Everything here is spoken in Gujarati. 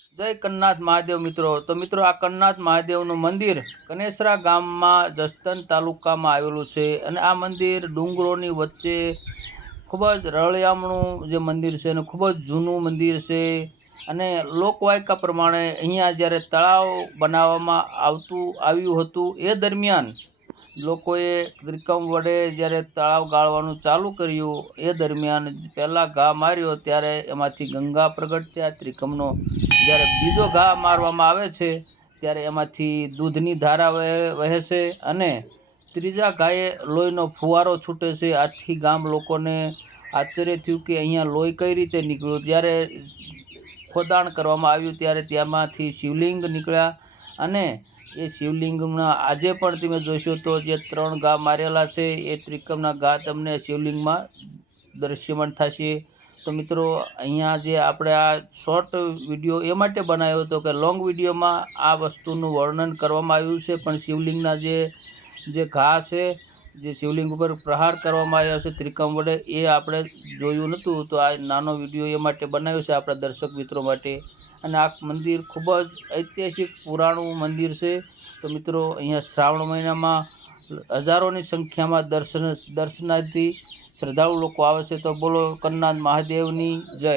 જય કન્નાથ મહાદેવ મિત્રો। તો મિત્રો આ કન્નાથ મહાદેવનું મંદિર કનેસરા ગામમાં જસદણ તાલુકામાં આવેલું છે અને આ મંદિર ડુંગરોની વચ્ચે ખૂબ જ રળિયામણું જે મંદિર છે અને ખૂબ જ જૂનું મંદિર છે। અને લોકવાયકા પ્રમાણે અહીંયા જ્યારે તળાવ બનાવવામાં આવ્યું હતું એ દરમિયાન લોકોએ ત્રિકમ વડે જ્યારે તળાવ ગાળવાનું ચાલુ કર્યું એ દરમિયાન પહેલાં ઘા માર્યો ત્યારે એમાંથી ગંગા પ્રગટ થયા। ત્રિકમનો જ્યારે બીજો ઘા મારવામાં આવે છે ત્યારે એમાંથી દૂધની ધારા વહે છે અને ત્રીજા ઘાએ લોહીનો ફુવારો છૂટે છે। આથી ગામ લોકોને આશ્ચર્ય થયું કે અહીંયા લોહી કઈ રીતે નીકળ્યું। જ્યારે ખોદાણ કરવામાં આવ્યું ત્યારે ત્યાંમાંથી શિવલિંગ નીકળ્યા અને એ શિવલિંગના આજે પણ તમે જોશો તો જે 3 ઘા મારેલા છે એ ત્રિકમના ઘા તમને શિવલિંગમાં દૃશ્યમાન થશે। તો મિત્રો અહીંયા જે આપણે આ શોર્ટ વિડીયો એ માટે બનાવ્યો હતો કે લોંગ વિડીયોમાં આ વસ્તુનું વર્ણન કરવામાં આવ્યું છે પણ શિવલિંગના જે ઘા છે જે શિવલિંગ ઉપર પ્રહાર કરવામાં આવ્યો છે ત્રિકમ વડે એ આપણે જોયું નહોતું। તો આ નાનો વિડીયો એ માટે બનાવ્યો છે આપણા દર્શક મિત્રો માટે। અને આ મંદિર ખૂબ જ ઐતિહાસિક પુરાણું મંદિર છે। તો મિત્રો અહીંયા શ્રાવણ મહિનામાં હજારોની સંખ્યામાં દર્શનાર્થી શ્રદ્ધાળુ લોકો આવે છે। તો બોલો કન્નાથ મહાદેવની જય।